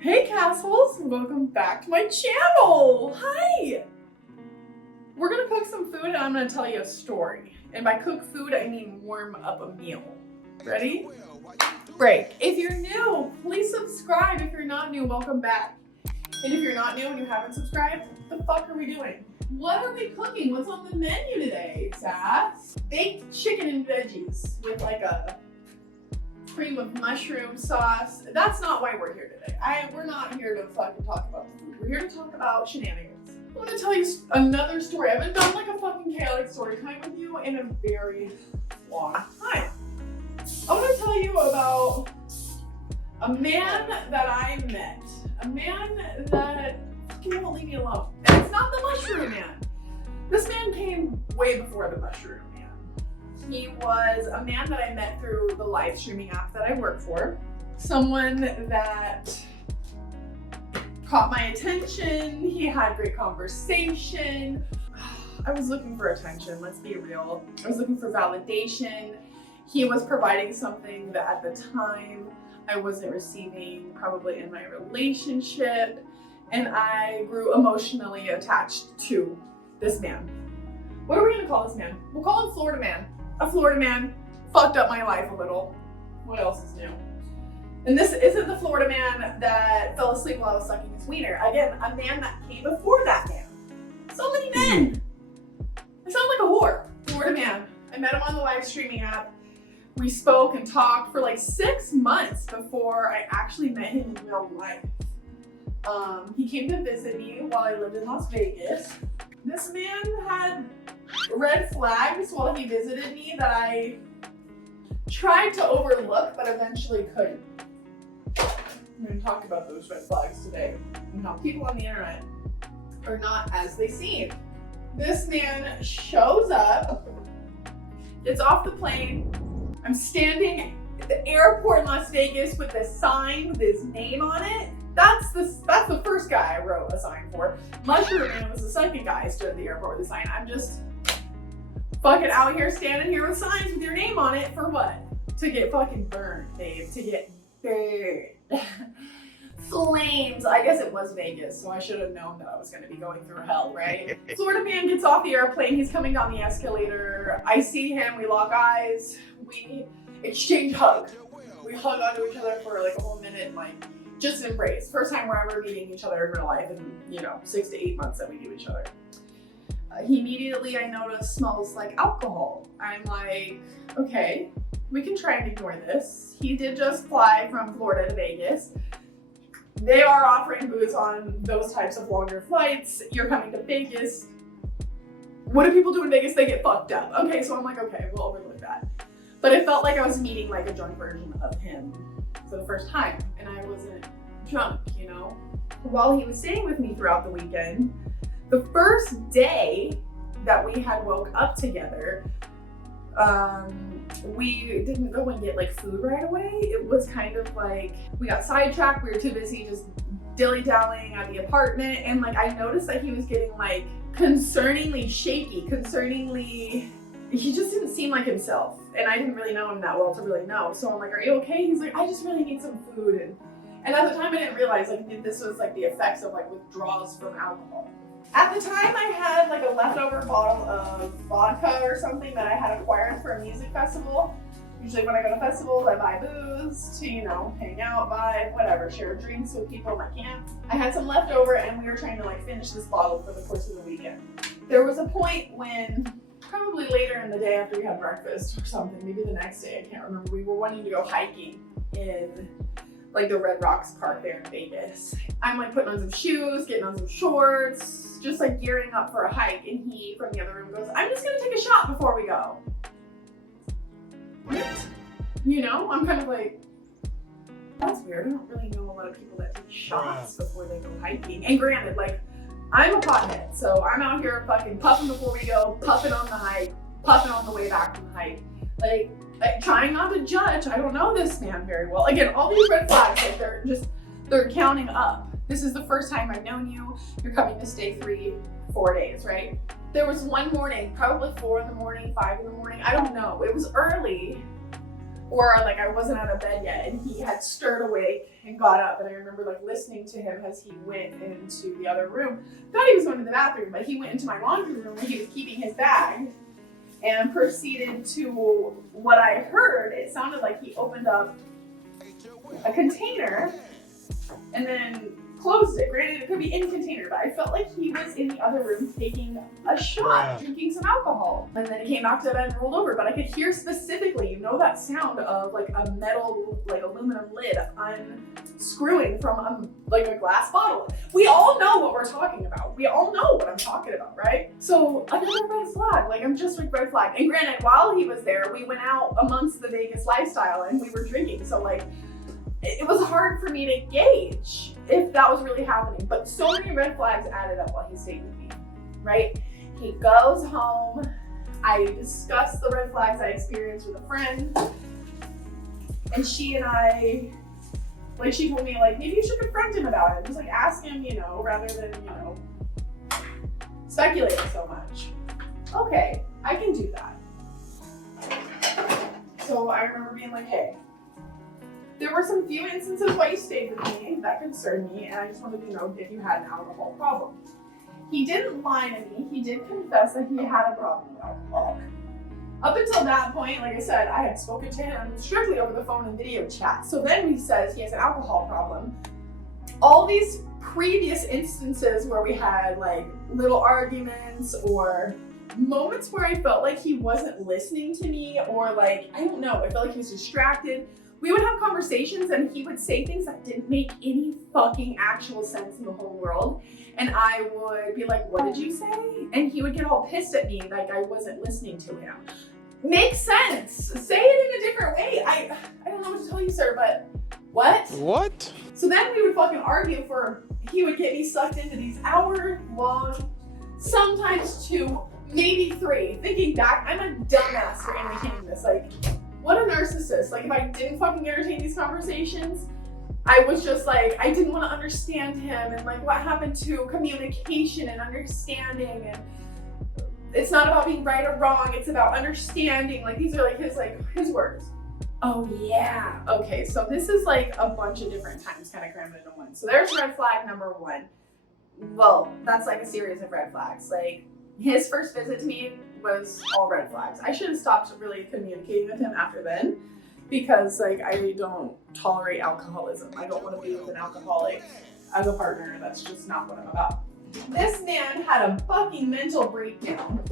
Hey castles, welcome back to my channel. Hi! We're gonna cook some food and I'm gonna tell you a story. And by cook food, I mean warm up a meal. Ready? Break. If you're new, please subscribe. If you're not new, welcome back. And if you're not new and you haven't subscribed, what the fuck are we doing? What are we cooking? What's on the menu today, Sass? Baked chicken and veggies with like a cream of mushroom sauce. That's not why we're here today. We're not here to fucking talk about the food. We're here to talk about shenanigans. I want to tell you another story. I haven't done like a fucking chaotic story time with you in a very long time. I want to tell you about a man that I met. A man that fucking won't leave me alone. And it's not the mushroom man. This man came way before the mushroom man. He was a man that I met through the live streaming app that I work for. Someone that caught my attention. He had great conversation. I was looking for attention, let's be real. I was looking for validation. He was providing something that at the time I wasn't receiving, probably in my relationship. And I grew emotionally attached to this man. What are we gonna call this man? We'll call him Florida Man. A Florida man fucked up my life a little. What else is new? And this isn't the Florida man that fell asleep while I was sucking his wiener. Again, a man that came before that man. So many men. I sound like a whore. Florida man. I met him on the live streaming app. We spoke and talked for like 6 months before I actually met him in real life. He came to visit me while I lived in Las Vegas. This man had red flags while he visited me that I tried to overlook, but eventually couldn't. I'm going to talk about those red flags today and how people on the internet are not as they seem. This man shows up, gets off the plane. I'm standing at the airport in Las Vegas with a sign with his name on it. That's the first guy I wrote a sign for. Mushroom Man was the second guy I stood at the airport with a sign. I'm just fucking out here standing here with signs with your name on it for what? To get fucking burned, babe. To get burned. Flames. I guess it was Vegas, so I should have known that I was going to be going through hell, right? Florida Man gets off the airplane. He's coming down the escalator. I see him. We lock eyes. We exchange hugs. We hug onto each other for like a whole minute and like just embrace. First time we're ever meeting each other in real life in, 6 to 8 months that we knew each other. He immediately, I noticed, smells like alcohol. I'm like, okay, we can try and ignore this. He did just fly from Florida to Vegas. They are offering booze on those types of longer flights. You're coming to Vegas. What do people do in Vegas? They get fucked up. Okay, so I'm like, okay, we'll overlook that. But it felt like I was meeting like a drunk version of him for the first time, and I wasn't drunk, While he was staying with me throughout the weekend, the first day that we had woke up together, we didn't go and get like food right away. It was kind of like we got sidetracked. We were too busy just dilly-dallying at the apartment, and like I noticed that he was getting like concerningly shaky, he just didn't seem like himself. And I didn't really know him that well to really know. So I'm like, are you okay? He's like, I just really need some food. And at the time I didn't realize like this was like the effects of like withdrawals from alcohol. At the time I had like a leftover bottle of vodka or something that I had acquired for a music festival. Usually when I go to festivals, I buy booze to, hang out, vibe, whatever, share drinks with people in my camp. I had some left over and we were trying to like finish this bottle for the course of the weekend. There was a point when, probably later in the day after we had breakfast or something, maybe the next day, I can't remember, we were wanting to go hiking in like the Red Rocks Park there in Vegas. I'm like putting on some shoes, getting on some shorts, just like gearing up for a hike, and he from the other room goes, I'm just gonna take a shot before we go. What? I'm kind of like, that's weird. I don't really know a lot of people that take shots before they go hiking. And granted, like, I'm a pothead, so I'm out here fucking puffing before we go, puffing on the hike, puffing on the way back from the hike. Like trying not to judge. I don't know this man very well. Again, all these red flags, like they're counting up. This is the first time I've known you. You're coming to stay 3-4 days, right? There was one morning, probably 4 in the morning, 5 in the morning. I don't know. It was early, Or like I wasn't out of bed yet and he had stirred awake and got up, and I remember like listening to him as he went into the other room. Thought he was going to the bathroom, but he went into my laundry room where he was keeping his bag and proceeded to what I heard. It sounded like he opened up a container and then closed it. Granted, it could be any container, but I felt like he was in the other room taking a shot, drinking some alcohol. And then he came back to the bed and rolled over, but I could hear specifically, you know, that sound of like a metal, like aluminum lid unscrewing from like a glass bottle. We all know what we're talking about. We all know what I'm talking about, right? So another red flag, like I'm just like red flag. And granted, while he was there, we went out amongst the Vegas lifestyle and we were drinking. So like, it was hard for me to gauge if that was really happening, but so many red flags added up while he stayed with me, right? He goes home, I discuss the red flags I experienced with a friend, and she and I, like she told me like, maybe you should confront him about it, just like ask him, you know, rather than, you know, speculating so much. Okay, I can do that. So I remember being like, hey, there were some few instances why you stayed with me that concerned me, and I just wanted to know if you had an alcohol problem. He didn't lie to me. He did confess that he had a problem with alcohol. Up until that point, like I said, I had spoken to him strictly over the phone and video chat. So then he says he has an alcohol problem. All these previous instances where we had like little arguments or moments where I felt like he wasn't listening to me, or like, I don't know, I felt like he was distracted. We would have conversations and he would say things that didn't make any fucking actual sense in the whole world. And I would be like, what did you say? And he would get all pissed at me like I wasn't listening to him. Makes sense. Say it in a different way. I don't know what to tell you, sir, but what? What? So then we would fucking argue he would get me sucked into these hour-long, sometimes 2, maybe 3. Thinking back, I'm a dumbass for entertaining this. Like, what a narcissist. Like, if I didn't fucking entertain these conversations, I was just like, I didn't want to understand him, and like what happened to communication and understanding, and it's not about being right or wrong, it's about understanding. Like, these are like his words. Oh yeah. Okay, so this is like a bunch of different times kind of crammed into one. So there's red flag number 1. Well, that's like a series of red flags. Like, his first visit to me was all red flags. I should have stopped really communicating with him after then, because like I don't tolerate alcoholism. I don't want to be with an alcoholic as a partner. That's just not what I'm about. This man had a fucking mental breakdown.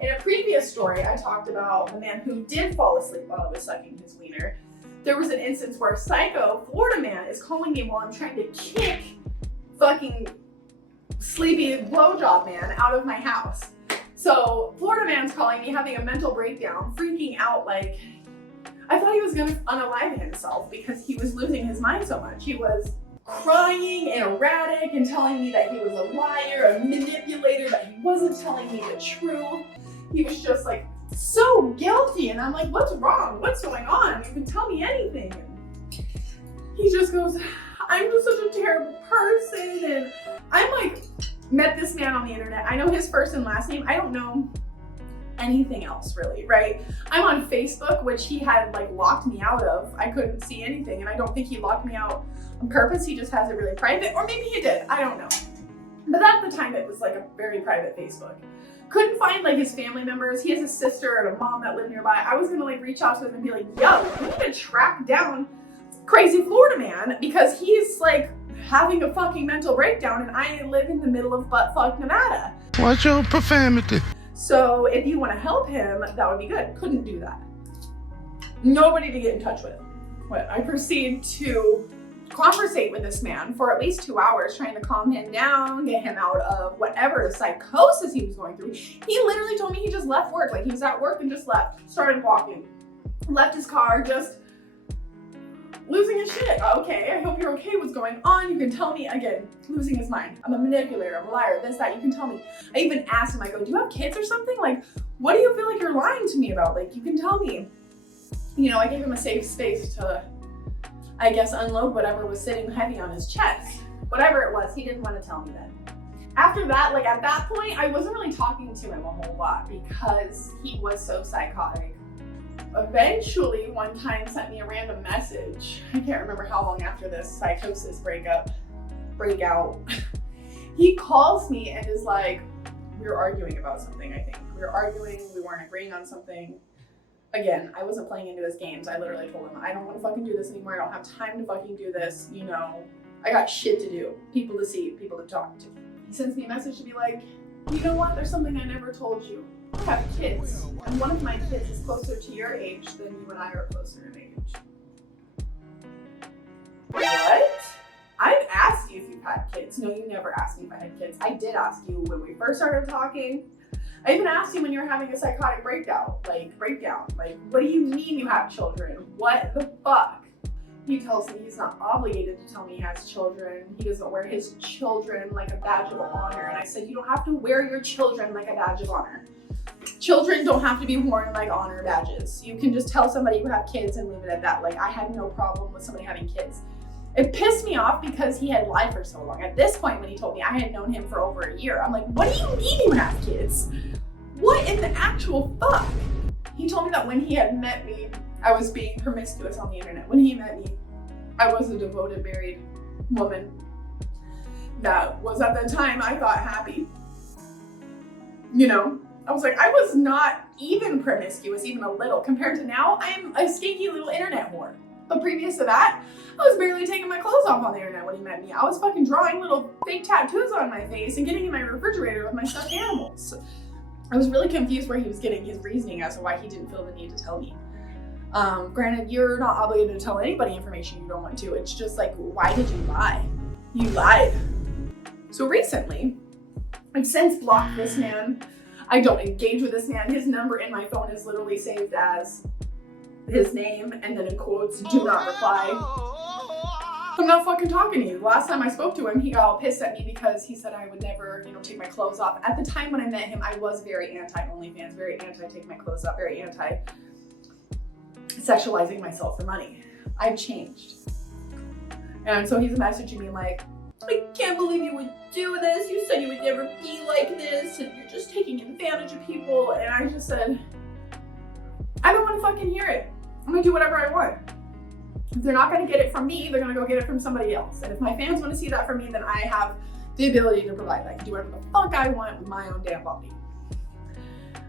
In a previous story, I talked about the man who did fall asleep while I was sucking his wiener. There was an instance where a psycho Florida man is calling me while I'm trying to kick fucking sleepy blowjob man out of my house. So Florida man's calling me, having a mental breakdown, freaking out. Like, I thought he was gonna unalive himself because he was losing his mind so much. He was crying and erratic and telling me that he was a liar, a manipulator, that he wasn't telling me the truth. He was just like so guilty, and I'm like, what's wrong? What's going on? You can tell me anything. And he just goes, I'm just such a terrible person, and I'm like, met this man on the internet. I know his first and last name. I don't know anything else really, right? I'm on Facebook, which he had like locked me out of. I couldn't see anything, and I don't think he locked me out on purpose. He just has it really private, or maybe he did. I don't know. But at the time, it was like a very private Facebook. Couldn't find like his family members. He has a sister and a mom that live nearby. I was gonna like reach out to him and be like, yo, we need to track down crazy Florida man, because he's like having a fucking mental breakdown and I live in the middle of buttfuck Nevada. Watch your profanity. So if you want to help him, that would be good. Couldn't do that. Nobody to get in touch with. But I proceed to conversate with this man for at least 2 hours, trying to calm him down, get him out of whatever psychosis he was going through. He literally told me he just left work. Like, he was at work and just left, started walking, left his car, just losing his shit. Okay, I hope you're okay. What's going on? You can tell me. Again, losing his mind. I'm a manipulator, I'm a liar, this, that, you can tell me. I even asked him, I go, do you have kids or something? Like, what do you feel like you're lying to me about? Like, you can tell me. You know, I gave him a safe space to, I guess, unload whatever was sitting heavy on his chest. Whatever it was, he didn't want to tell me then. After that, like at that point, I wasn't really talking to him a whole lot because he was so psychotic. eventually one time sent me a random message. I can't remember how long after this psychosis breakout. He calls me and is like, we were arguing about something, I think. We were arguing, we weren't agreeing on something. Again, I wasn't playing into his games. I literally told him, I don't want to fucking do this anymore. I don't have time to fucking do this. You know, I got shit to do. People to see, people to talk to. He sends me a message to be like, you know what? There's something I never told you. I have kids, and one of my kids is closer to your age than you and I are closer in age. What? I've asked you if you've had kids. No, you never asked me if I had kids. I did ask you when we first started talking. I even asked you when you were having a psychotic breakdown. Like, what do you mean you have children? What the fuck? He tells me he's not obligated to tell me he has children. He doesn't wear his children like a badge of honor. And I said, you don't have to wear your children like a badge of honor. Children don't have to be worn like honor badges. You can just tell somebody you have kids and leave it at that. Like, I had no problem with somebody having kids. It pissed me off because he had lied for so long. At this point, when he told me I had known him for over a year, I'm like, what do you mean you have kids? What in the actual fuck? He told me that when he had met me, I was being promiscuous on the internet. When he met me, I was a devoted married woman that was at the time I thought happy. You know, I was like, I was not even promiscuous, even a little. Compared to now, I'm a skanky little internet whore. But previous to that, I was barely taking my clothes off on the internet when he met me. I was fucking drawing little fake tattoos on my face and getting in my refrigerator with my stuffed animals. I was really confused where he was getting his reasoning as to why he didn't feel the need to tell me. Granted, you're not obligated to tell anybody information you don't want to. It's just like, why did you lie? You lied. So recently, I've since blocked this man. I don't engage with this man. His number in my phone is literally saved as his name and then in quotes, do not reply. I'm not fucking talking to you. The last time I spoke to him, he got all pissed at me because he said I would never, take my clothes off. At the time when I met him, I was very anti-OnlyFans, very anti-take my clothes off, very anti-sexualizing myself for money. I've changed. And so he's messaging me like, I can't believe you would do this. You said you would never be like this and you're just taking advantage of people. And I just said, I don't want to fucking hear it. I'm gonna do whatever I want. If they're not gonna get it from me, they're gonna go get it from somebody else. And if my fans wanna see that from me, then I have the ability to provide that. I can do whatever the fuck I want with my own damn body.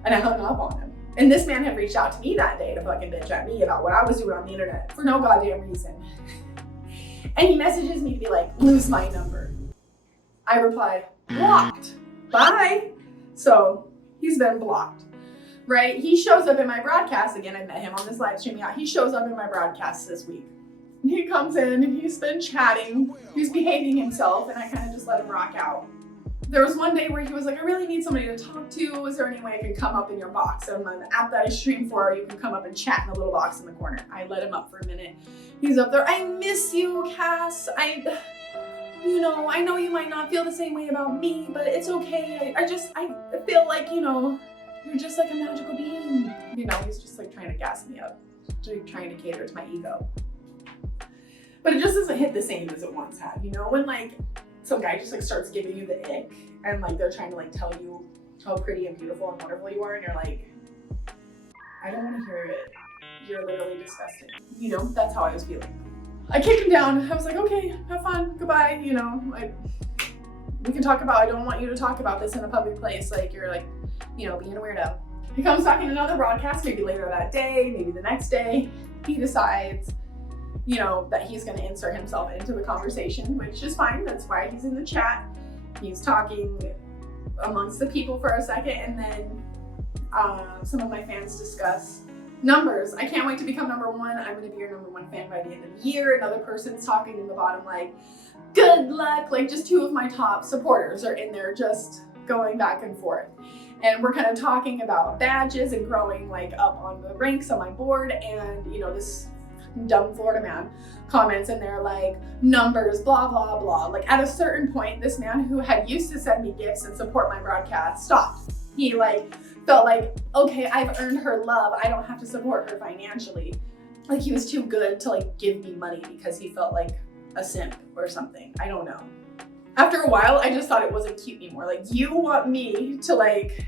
And I hung up on him. And this man had reached out to me that day to fucking bitch at me about what I was doing on the internet for no goddamn reason. And he messages me to be like, lose my number. I reply, blocked. Bye. So he's been blocked. Right? He shows up in my broadcast again. I met him on this live stream. Yeah, he shows up in my broadcast this week. And he comes in and he's been chatting. He's behaving himself and I kind of just let him rock out. There was one day where he was like, I really need somebody to talk to. Is there any way I could come up in your box? And on the app that I stream for, you can come up and chat in a little box in the corner. I let him up for a minute. He's up there. I miss you, Cass. I know you might not feel the same way about me, but it's okay. I feel like, you're just like a magical being. He's just like trying to gas me up, trying to cater to my ego. But it just doesn't hit the same as it once had. When like some guy just like starts giving you the ick and like they're trying to like tell you how pretty and beautiful and wonderful you are and you're like, I don't want to hear it. You're literally disgusting. That's how I was feeling. I kicked him down. I was like, okay, have fun, goodbye. We can talk about, I don't want you to talk about this in a public place. Like you're like, being a weirdo. He comes back in another broadcast, maybe later that day, maybe the next day. He decides, that he's going to insert himself into the conversation, which is fine. That's why he's in the chat. He's talking amongst the people for a second, and then some of my fans discuss numbers. I can't wait to become number one. I'm going to be your number one fan by the end of the year. Another person's talking in the bottom like, good luck. Like just two of my top supporters are in there just going back and forth. And we're kind of talking about badges and growing like up on the ranks on my board. And this dumb Florida man comments in there like numbers, blah, blah, blah. Like at a certain point, this man who had used to send me gifts and support my broadcast stopped. He like felt like, okay, I've earned her love. I don't have to support her financially. Like he was too good to like give me money because he felt like a simp or something. I don't know. After a while, I just thought it wasn't cute anymore. Like you want me to like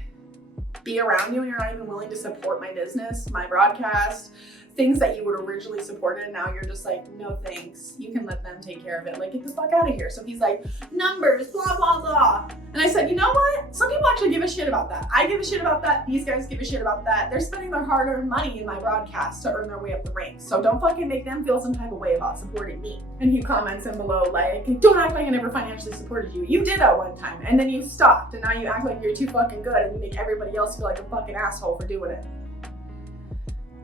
be around you and you're not even willing to support my business, my broadcast, things that you would originally support, and now you're just like, no thanks, you can let them take care of it, like get the fuck out of here. So he's like, numbers, blah, blah, blah. And I said, you know what? Some people actually give a shit about that. I give a shit about that. These guys give a shit about that. They're spending their hard-earned money in my broadcast to earn their way up the ranks. So don't fucking make them feel some type of way about supporting me. And he comments in below like, don't act like I never financially supported you. You did at one time, and then you stopped, and now you act like you're too fucking good, and you make everybody else feel like a fucking asshole for doing it.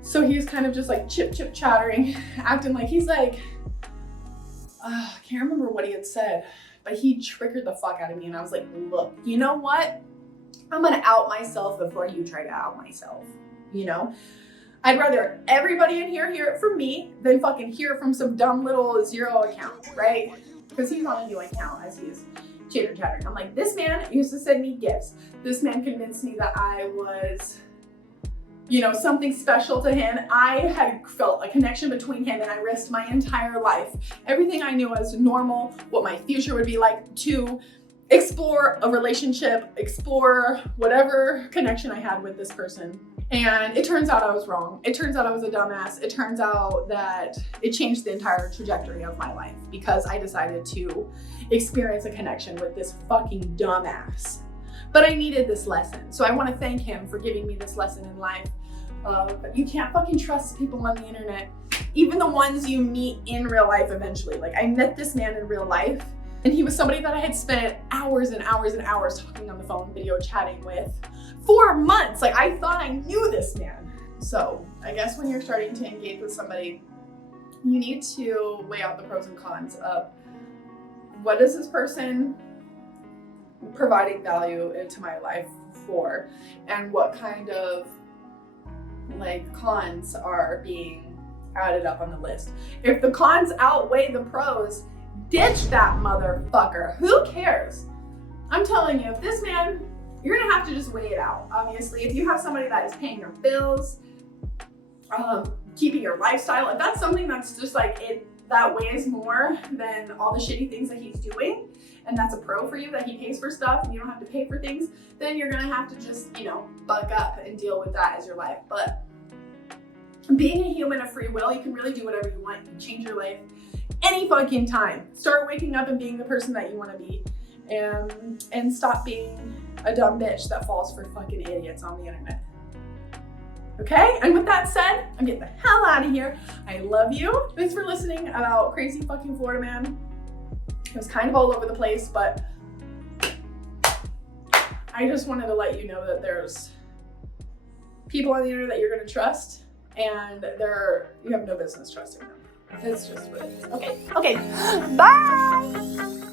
So he's kind of just like chip chattering, acting like he's like, I can't remember what he had said, but he triggered the fuck out of me. And I was like, look, you know what? I'm gonna out myself before you try to out myself, you know? I'd rather everybody in here hear it from me than fucking hear it from some dumb little zero account, right? Because he's on a new account as he's chitter chattering. I'm like, this man used to send me gifts. This man convinced me that I was, you know, something special to him. I had felt a connection between him, and I risked my entire life, everything I knew as normal, what my future would be like, to explore a relationship, explore whatever connection I had with this person. And it turns out I was wrong. It turns out I was a dumbass. It turns out that it changed the entire trajectory of my life because I decided to experience a connection with this fucking dumbass. But I needed this lesson. So I want to thank him for giving me this lesson in life. You can't fucking trust people on the internet, even the ones you meet in real life eventually. Like, I met this man in real life, and he was somebody that I had spent hours and hours and hours talking on the phone, video chatting with for months. Like, I thought I knew this man. So I guess when you're starting to engage with somebody, you need to weigh out the pros and cons of what is this person providing value into my life for, and what kind of like cons are being added up on the list. If the cons outweigh the pros, ditch that motherfucker. Who cares? I'm telling you, if this man, you're gonna have to just weigh it out. Obviously, if you have somebody that is paying your bills, keeping your lifestyle, if that's something that's just like it, that weighs more than all the shitty things that he's doing, and that's a pro for you, that he pays for stuff and you don't have to pay for things, then you're gonna have to just, you know, buck up and deal with that as your life. But being a human of free will, you can really do whatever you want. You can change your life any fucking time. Start waking up and being the person that you want to be, and stop being a dumb bitch that falls for fucking idiots on the internet. Okay? And with that said, I'm getting the hell out of here. I love you. Thanks for listening about crazy fucking Florida man. It was kind of all over the place, but I just wanted to let you know that there's people on the internet that you're going to trust, and you have no business trusting them. It's just what it is. Okay. Bye.